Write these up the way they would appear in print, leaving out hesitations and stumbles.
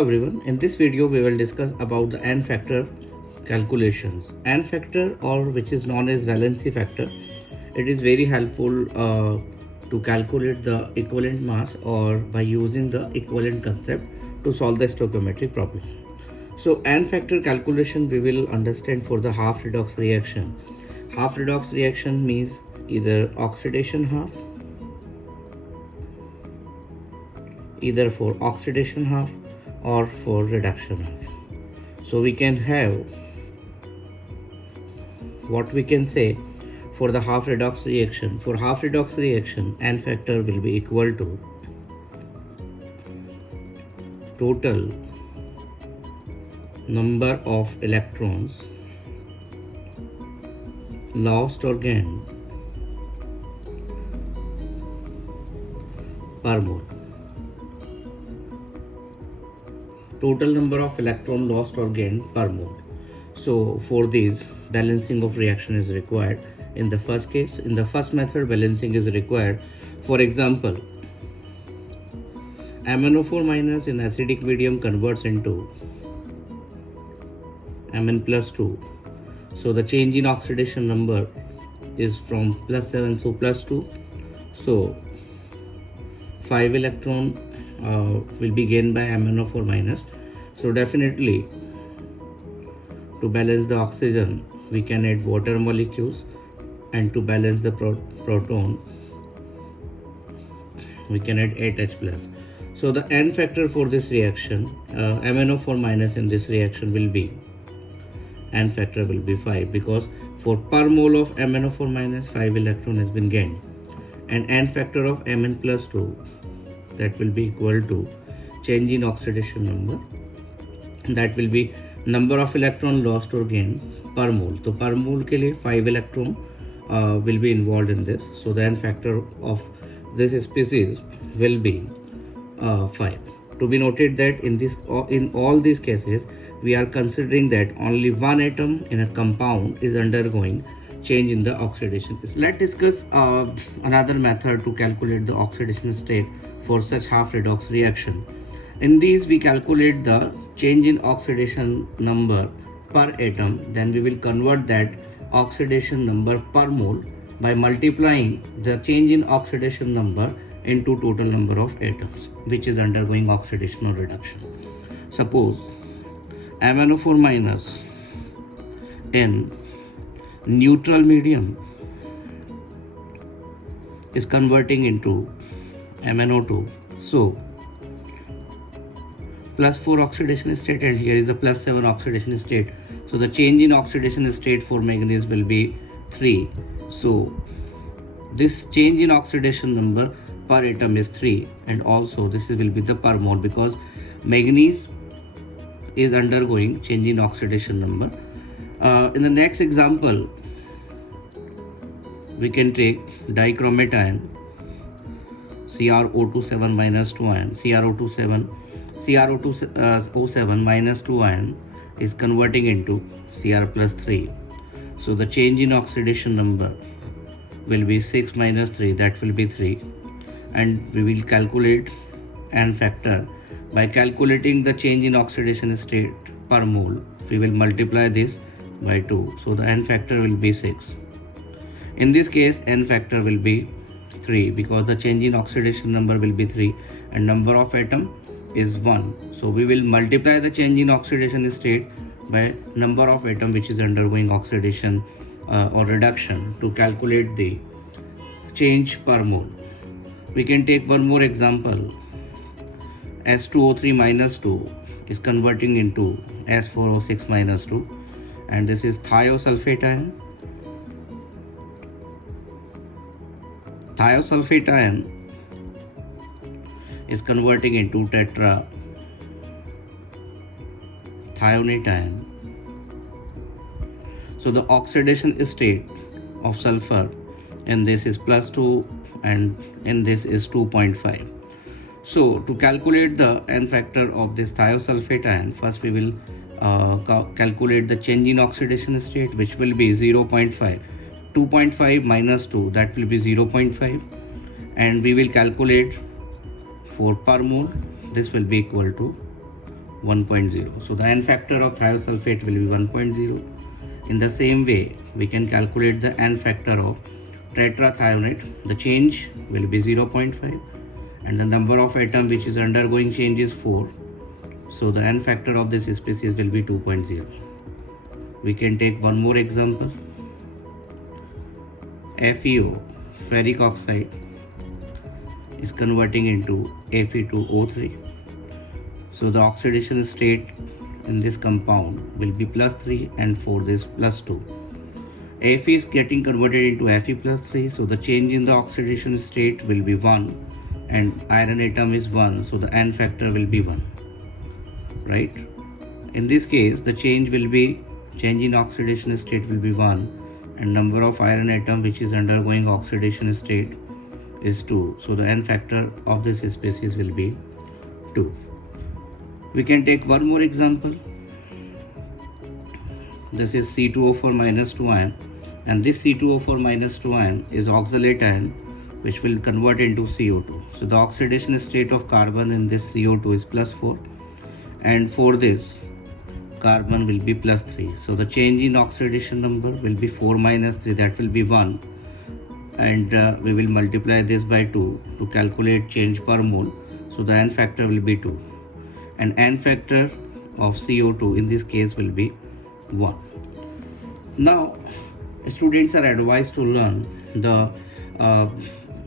Hello everyone, in this video we will discuss about the N factor calculations. N factor, or which is known as valency factor, it is very helpful to calculate the equivalent mass or by using the equivalent concept to solve the stoichiometric problem. So N factor calculation we will understand for the half redox reaction. Half redox reaction means either oxidation half, either for oxidation half or for reduction half. So we can have what we can say for the half redox reaction. For half redox reaction, N factor will be equal to total number of electrons lost or gained per mole. Total number of electron lost or gained per mole. So for this, balancing of reaction is required. In the first case, in the first method, balancing is required. For example, MnO4 minus in acidic medium converts into Mn+2. So the change in oxidation number is from +7 to +2. So 5 electron will be gained by MnO4 minus. So definitely, to balance the oxygen, we can add water molecules, and to balance the proton, we can add 8H+. So the N factor for this reaction, MnO4 minus in this reaction will be, N factor will be 5, because for per mole of MnO4 minus 5 electron has been gained, and N factor of Mn+2, that will be equal to change in oxidation number, that will be number of electron lost or gained per mole. So per mole के लिए 5 electron will be involved in this. So the N factor of this species will be 5. To be noted that in all these cases, we are considering that only one atom in a compound is undergoing change in the oxidation. Let's discuss another method to calculate the oxidation state for such half redox reaction. In these, we calculate the change in oxidation number per atom. Then we will convert that oxidation number per mole by multiplying the change in oxidation number into total number of atoms which is undergoing oxidation or reduction. Suppose MnO4 minus in neutral medium is converting into MnO2. So +4 oxidation state, and here is the +7 oxidation state. So the change in oxidation state for manganese will be 3. So this change in oxidation number per atom is 3, and also this will be the per mole, because manganese is undergoing change in oxidation number. In the next example, we can take dichromate CrO27 minus 2 ion. CrO7 minus 2 ion is converting into Cr+3. So the change in oxidation number will be 6 minus 3, that will be 3. And we will calculate N factor by calculating the change in oxidation state per mole. We will multiply this by 2. So the N factor will be 6. In this case, N factor will be 3, because the change in oxidation number will be 3 and number of atom is 1. So we will multiply the change in oxidation state by number of atom which is undergoing oxidation or reduction to calculate the change per mole. We can take one more example. S2O3 minus 2 is converting into S4O6 minus 2, and this is thiosulfate ion. Thiosulfate ion is converting into tetrathionate ion. So the oxidation state of sulfur in this is +2 and in this is 2.5. So to calculate the N factor of this thiosulfate ion, first we will calculate the change in oxidation state, which will be 0.5. 2.5 minus 2, that will be 0.5, and we will calculate for per mole, this will be equal to 1.0. So the N factor of thiosulfate will be 1.0. In the same way, we can calculate the N factor of tetrathionate. The change will be 0.5 and the number of atom which is undergoing change is 4. So the N factor of this species will be 2.0. We can take one more example. FeO, ferric oxide, is converting into Fe2O3. So the oxidation state in this compound will be +3 and for this +2. Fe is getting converted into Fe +3, so the change in the oxidation state will be 1 and iron atom is 1, so the N factor will be 1, right? In this case, the change in oxidation state will be 1 and number of iron atom which is undergoing oxidation state is 2, so the N factor of this species will be 2. We can take one more example. This is C2O4 - 2 ion, and this C2O4 - 2 ion is oxalate ion which will convert into CO2. So the oxidation state of carbon in this CO2 is +4 and for this carbon will be +3. So the change in oxidation number will be 4 - 3, that will be 1, and we will multiply this by 2 to calculate change per mole. So the N factor will be 2 and N factor of CO2 in this case will be 1. Now students are advised to learn the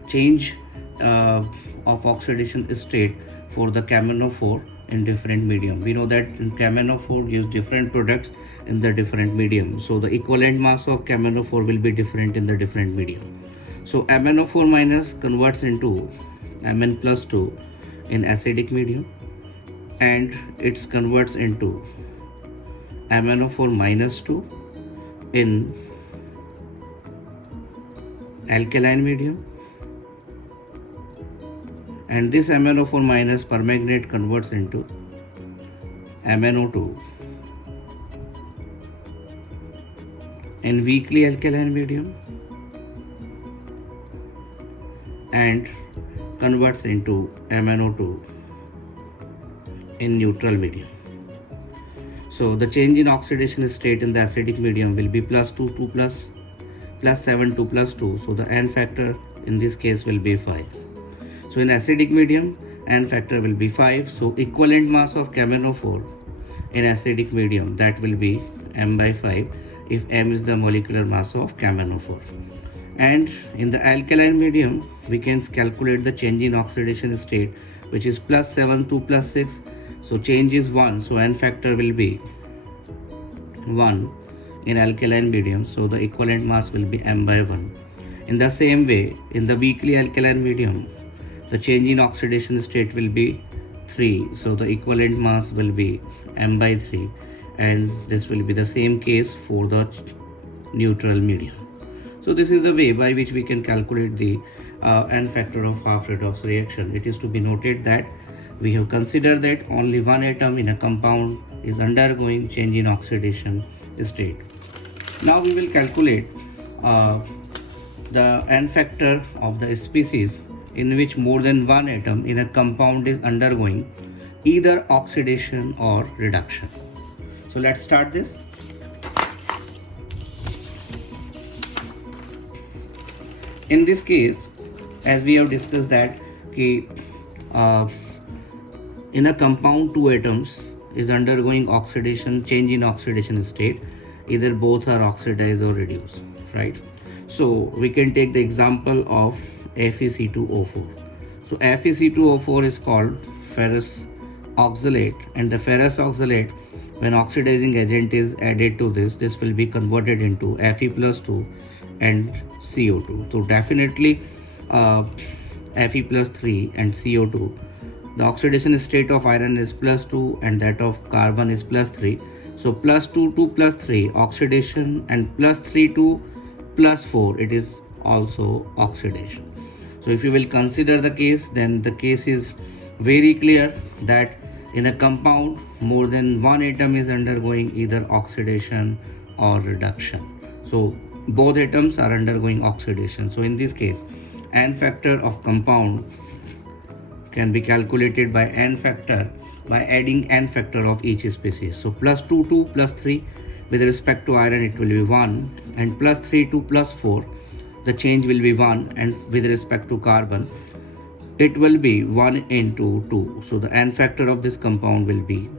change of oxidation state for the camenophore in different medium. We know that in camenophore gives different products in the different medium, so the equivalent mass of camenophore will be different in the different medium. So MnO4 minus converts into Mn plus 2 in acidic medium and it converts into MnO4 minus 2 in alkaline medium, and this MnO4 minus permanganate converts into MnO2 in weakly alkaline medium and converts into MnO2 in neutral medium. So the change in oxidation state in the acidic medium will be +2 to +7 to +2. So the N factor in this case will be 5. So in acidic medium, N factor will be 5. So equivalent mass of camenophore in acidic medium, that will be m/5 if m is the molecular mass of camenophore. And in the alkaline medium, we can calculate the change in oxidation state, which is +7 to +6. So change is 1, so N factor will be 1 in alkaline medium, so the equivalent mass will be m/1. In the same way, in the weakly alkaline medium, the change in oxidation state will be 3, so the equivalent mass will be m/3, and this will be the same case for the neutral medium. So this is the way by which we can calculate the N factor of half redox reaction. It is to be noted that we have considered that only one atom in a compound is undergoing change in oxidation state. Now we will calculate the N factor of the species in which more than one atom in a compound is undergoing either oxidation or reduction. So let's start this. In this case, as we have discussed that in a compound, two atoms is undergoing oxidation, change in oxidation state, either both are oxidized or reduced, right? So we can take the example of FeC2O4. So FeC2O4 is called ferrous oxalate, and the ferrous oxalate, when oxidizing agent is added to this will be converted into Fe plus 2 and CO2. So definitely Fe plus 3 and CO2. The oxidation state of iron is +2 and that of carbon is +3. So +2 to +3 oxidation, and +3 to +4 it is also oxidation. So if you will consider the case, then the case is very clear that in a compound more than one atom is undergoing either oxidation or reduction. So both atoms are undergoing oxidation. So in this case, N factor of compound can be calculated by N factor by adding n factor of each species. So plus 2 2 plus 3, with respect to iron it will be 1, and plus 3 2 plus 4, the change will be 1, and with respect to carbon it will be 1 into 2. So the n factor of this compound will be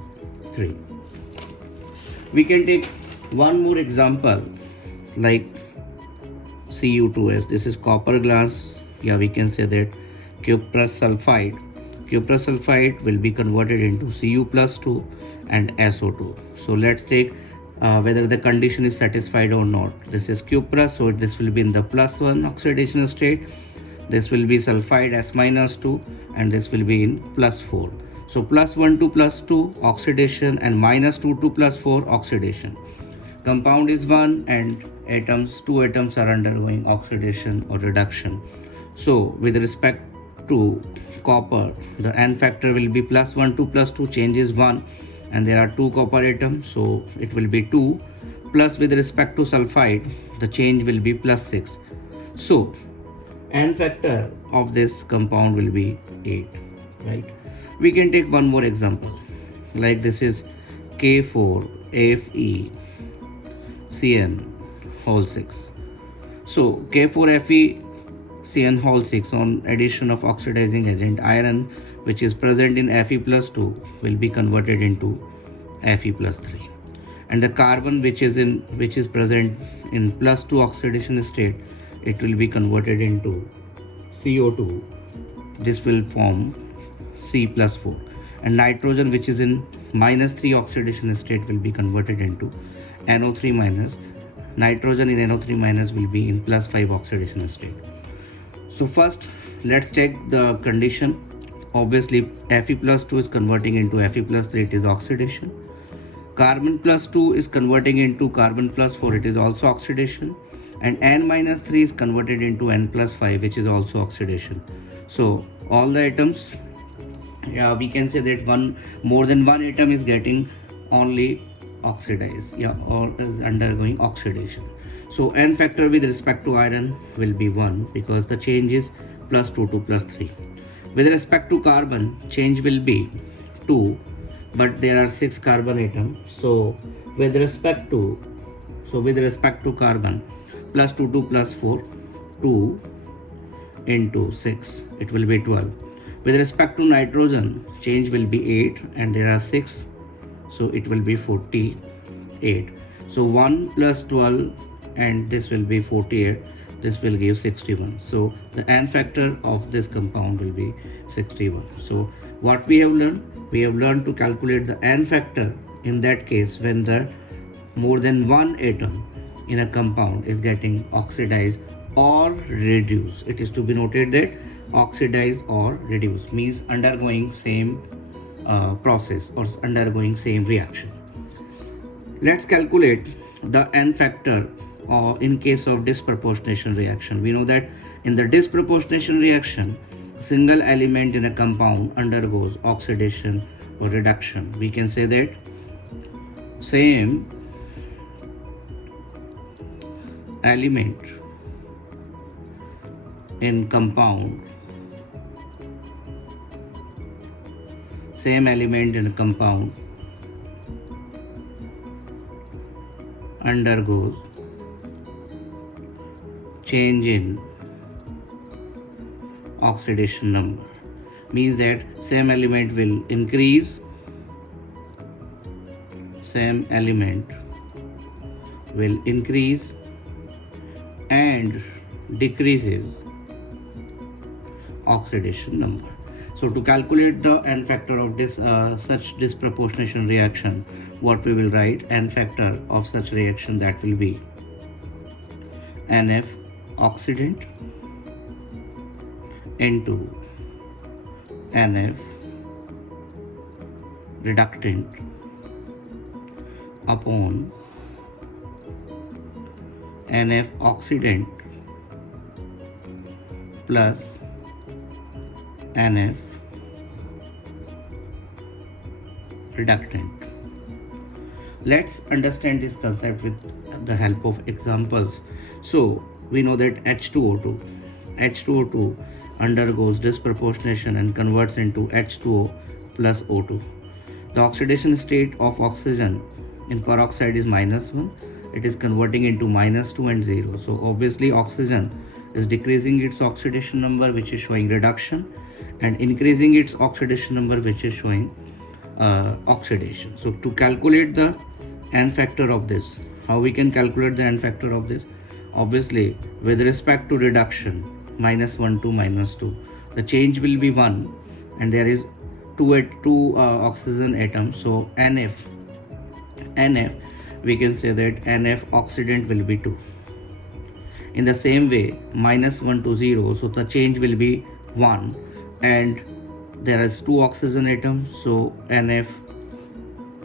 3. We can take one more example like Cu2s. This is copper glass. Yeah, we can say that cuprous sulfide. Cuprous sulfide will be converted into Cu plus 2 and SO2. So let's take whether the condition is satisfied or not. This is cuprous, so this will be in the plus 1 oxidation state. This will be sulfide S minus 2, and this will be in plus 4. So plus 1 to plus 2 oxidation, and minus 2 to plus 4 oxidation. Compound is 1 and two atoms are undergoing oxidation or reduction. So with respect to copper, the n factor will be plus 1 to plus 2, change is 1, and there are 2 copper atoms, so it will be 2, plus with respect to sulfide the change will be plus 6. So n factor of this compound will be 8, right? We can take one more example, like this is K4FeCN whole 6. So K4FeCN whole 6 on addition of oxidizing agent iron, which is present in Fe plus 2, will be converted into Fe plus 3, and the carbon which is present in plus 2 oxidation state, it will be converted into CO2. This will form C plus 4, and nitrogen which is in minus 3 oxidation state will be converted into NO3 minus. Nitrogen in NO3 minus will be in plus 5 oxidation state. So first let's check the condition. Obviously Fe plus 2 is converting into Fe plus 3, it is oxidation. Carbon plus 2 is converting into carbon plus 4, it is also oxidation. And N minus 3 is converted into N plus 5, which is also oxidation. So all the atoms, we can say that more than one atom is getting only oxidized, or is undergoing oxidation. So n factor with respect to iron will be 1, because the change is plus 2 to plus 3. With respect to carbon, change will be 2, but there are 6 carbon atoms. So with respect to carbon, plus 2 to plus 4, 2 into 6, it will be 12. With respect to nitrogen, change will be 8, and there are 6, so it will be 48. So 1 plus 12, and this will be 48, this will give 61. So the n factor of this compound will be 61. So what we have learned? We have learned to calculate the n factor in that case when the more than one atom in a compound is getting oxidized or reduced. It is to be noted that oxidized or reduced means undergoing same process or undergoing same reaction. Let's calculate the n factor in case of disproportionation reaction. We know that in the disproportionation reaction, a single element in a compound undergoes oxidation or reduction. We can say that same element in compound undergoes change in oxidation number. Means that same element will increase, and decreases oxidation number. So to calculate the n factor of this such disproportionation reaction, what we will write? N factor of such reaction, that will be NF oxidant into NF reductant upon NF oxidant plus NF reductant. Let's understand this concept with the help of examples. So we know that H2O2 undergoes disproportionation and converts into H2O plus O2. The oxidation state of oxygen in peroxide is -1. It is converting into -2 and 0. So obviously oxygen is decreasing its oxidation number, which is showing reduction, and increasing its oxidation number, which is showing oxidation. So to calculate the n factor of this, how we can calculate the n factor of this? Obviously, with respect to reduction, -1 to -2, the change will be 1, and there is two oxygen atoms. So NF, we can say that NF oxidant will be 2. In the same way, -1 to 0, so the change will be 1, and there is 2 oxygen atoms. So NF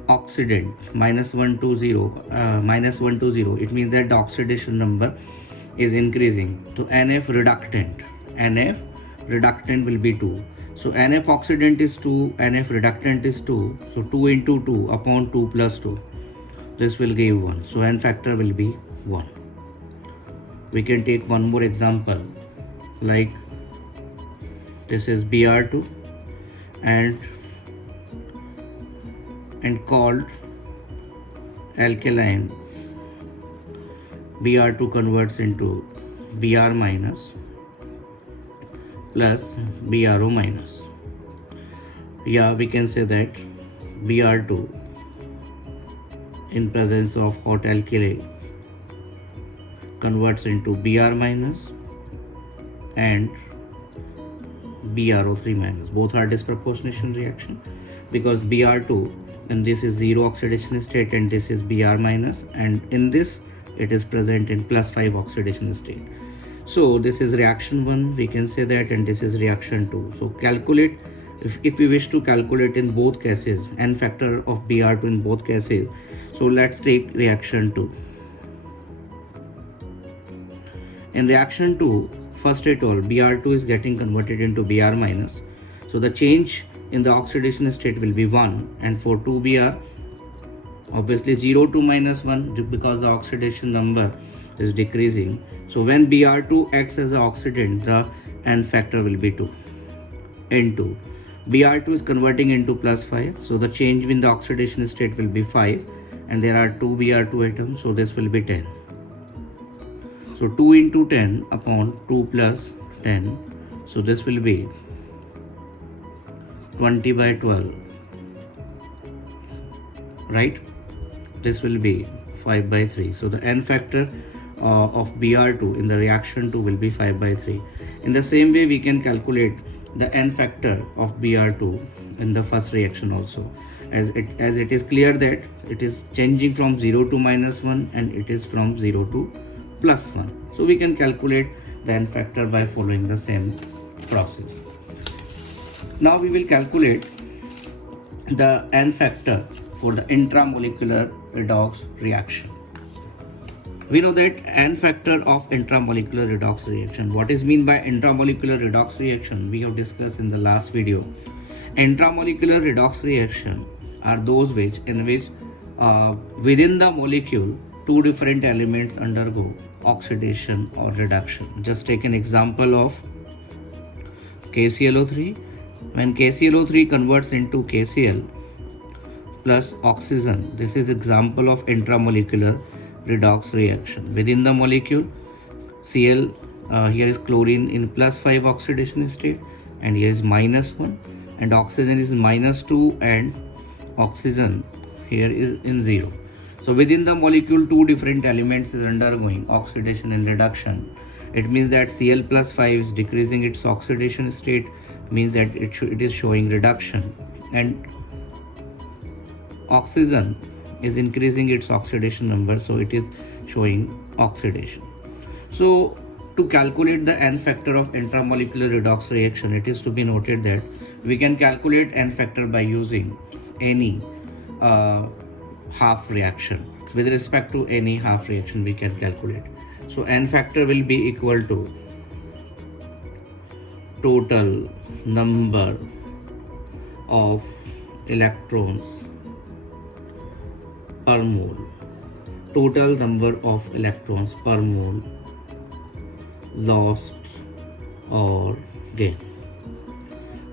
oxidant -1 to 0, it means that the oxidation number is increasing. So NF reductant will be 2. So NF oxidant is 2, NF reductant is 2. So 2 into 2 upon 2 plus 2. This will give 1. So n factor will be 1. We can take one more example, like this is Br2 and called alkaline. Br2 converts into Br minus plus Bro minus. Yeah, we can say that Br2 in presence of hot alkali converts into Br minus and BrO3 minus. Both are disproportionation reaction, because Br2, and this is 0 oxidation state, and this is Br minus, and in this it is present in +5 oxidation state. So this is reaction 1, we can say that, and this is reaction 2. So calculate, if we wish to calculate in both cases, n factor of Br2 in both cases. So let's take reaction 2. In reaction 2, first at all, Br2 is getting converted into Br minus. So the change in the oxidation state will be 1, and for 2Br, obviously 0 to -1, because the oxidation number is decreasing. So when Br2 acts as an oxidant, the n factor will be 2. N2. Br2 is converting into +5, so the change in the oxidation state will be 5, and there are 2 Br2 atoms, so this will be 10. So 2 into 10 upon 2 plus 10, so this will be 20 by 12, right? This will be 5 by 3. So the n factor of Br2 in the reaction 2 will be 5 by 3. In the same way, we can calculate the n factor of Br2 in the first reaction also, as it is clear that it is changing from 0 to -1 and it is from 0 to +1. So we can calculate the n factor by following the same process. Now we will calculate the n factor for the intramolecular redox reaction. We know that n factor of intramolecular redox reaction. What is meant by intramolecular redox reaction? We have discussed in the last video. Intramolecular redox reaction are those in which within the molecule two different elements undergo oxidation or reduction. Just take an example of KClO3. When KClO3 converts into KCl plus oxygen, this is example of intramolecular redox reaction. Within the molecule, Cl, here is chlorine in +5 oxidation state, and here is -1, and oxygen is -2, and oxygen here is in 0. So within the molecule, two different elements is undergoing oxidation and reduction. It means that Cl plus 5 is decreasing its oxidation state, means that it is showing reduction, and oxygen is increasing its oxidation number, so it is showing oxidation. So to calculate the n factor of intramolecular redox reaction, it is to be noted that we can calculate n factor by using any half reaction. With respect to any half reaction, we can calculate. So n factor will be equal to total number of electrons per mole. Total number of electrons per mole lost or gained.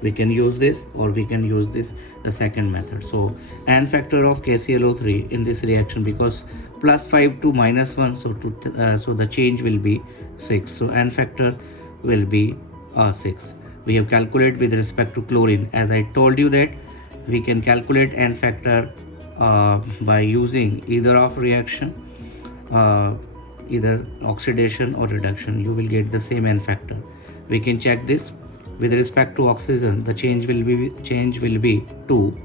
We can use this, or we can use this the second method. So N factor of KClO3 in this reaction, because plus 5 to minus 1, so the change will be 6. So N factor will be 6. We have calculated with respect to chlorine. As I told you that we can calculate N factor by using either of reaction, either oxidation or reduction. You will get the same N factor. We can check this. With respect to oxygen, the change will be 2,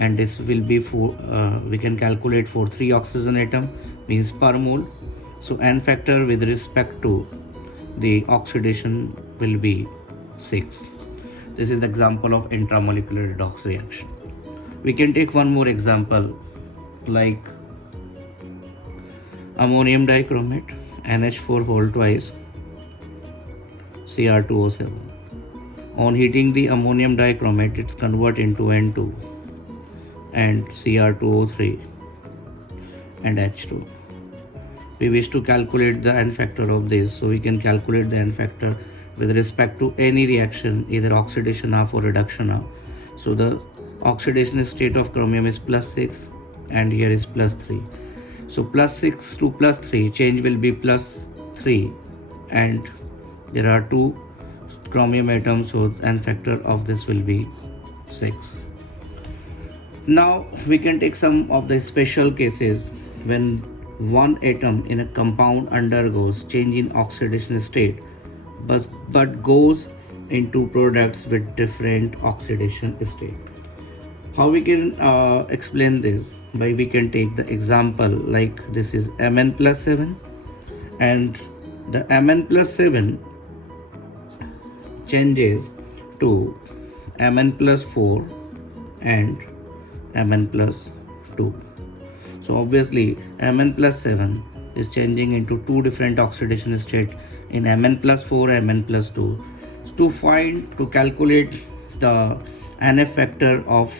and this will be 4. We can calculate for 3 oxygen atom, means per mole. So N factor with respect to the oxidation will be 6. This is the example of intramolecular redox reaction. We can take one more example, like ammonium dichromate, NH4 whole twice, Cr2O7. On heating the ammonium dichromate, it's convert into N2 and Cr2O3 and H2. We wish to calculate the N factor of this, so we can calculate the N factor with respect to any reaction, either oxidation half or reduction half. So the oxidation state of chromium is plus 6 and here is plus 3. So plus 6 to plus 3, change will be plus 3, and there are 2 chromium atoms, so N factor of this will be 6. Now we can take some of the special cases when one atom in a compound undergoes change in oxidation state but goes into products with different oxidation state. How we can explain this? By we can take the example like this is Mn plus 7, and the Mn plus 7 changes to Mn plus 4 and Mn plus 2. So obviously Mn plus 7 is changing into 2 different oxidation state in Mn plus 4, Mn plus 2. To calculate the NF factor of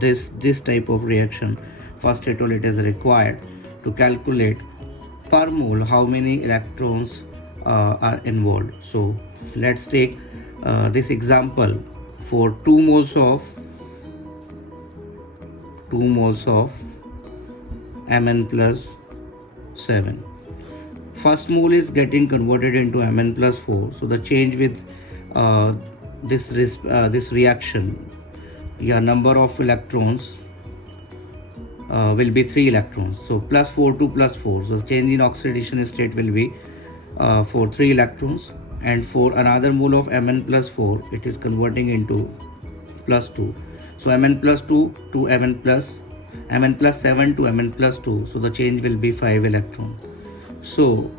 this type of reaction, first of all it is required to calculate per mole how many electrons are involved. So let's take this example for 2 moles of Mn plus 7. First mole is getting converted into Mn plus 4. So the change with this reaction, number of electrons will be 3 electrons. So plus 4 to plus 4. So change in oxidation state will be for 3 electrons, and for another mole of Mn plus 4, it is converting into plus 2. So Mn plus 2 to Mn plus 7 to Mn plus 2. So the change will be 5 electrons. So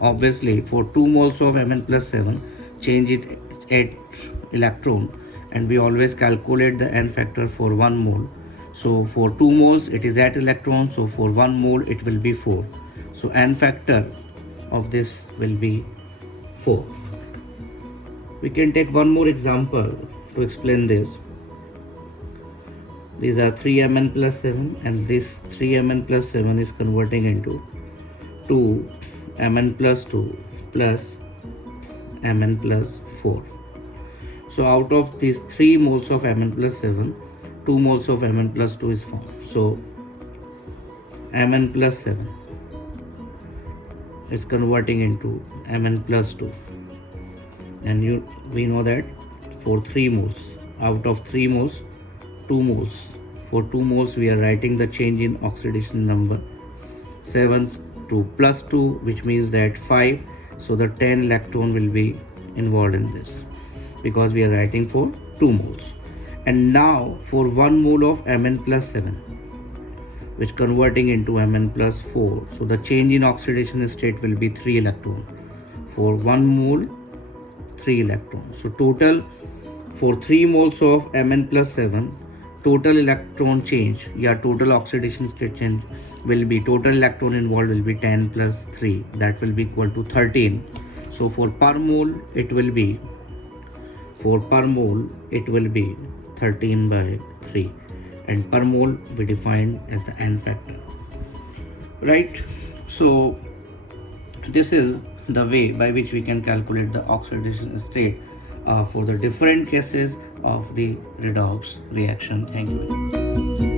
obviously for 2 moles of Mn plus 7, change it 8 electron, and we always calculate the N factor for 1 mole. So for 2 moles it is 8 electrons, so for 1 mole it will be 4. So N factor of this will be 4. We can take one more example to explain this. These are 3Mn plus 7, and this 3Mn plus 7 is converting into 2Mn plus 2 plus Mn plus 4. So out of these 3 moles of Mn plus 7, 2 moles of Mn plus 2 is formed. So Mn plus 7 is converting into Mn plus 2, and we know that for 3 moles, out of 3 moles, 2 moles. For 2 moles we are writing the change in oxidation number 7 to plus 2, which means that 5. So the 10 electron will be involved in this, because we are writing for 2 moles. And now for 1 mole of Mn plus 7, which converting into Mn plus 4, so the change in oxidation state will be 3 electron. For 1 mole, 3 electrons. So total for 3 moles of Mn plus 7, total electron change, total oxidation state change will be, total electron involved will be 10 plus 3, that will be equal to 13. So for per mole it will be 13 by 3, and per mole we define as the N factor, right? So this is the way by which we can calculate the oxidation state for the different cases of the redox reaction. Thank you.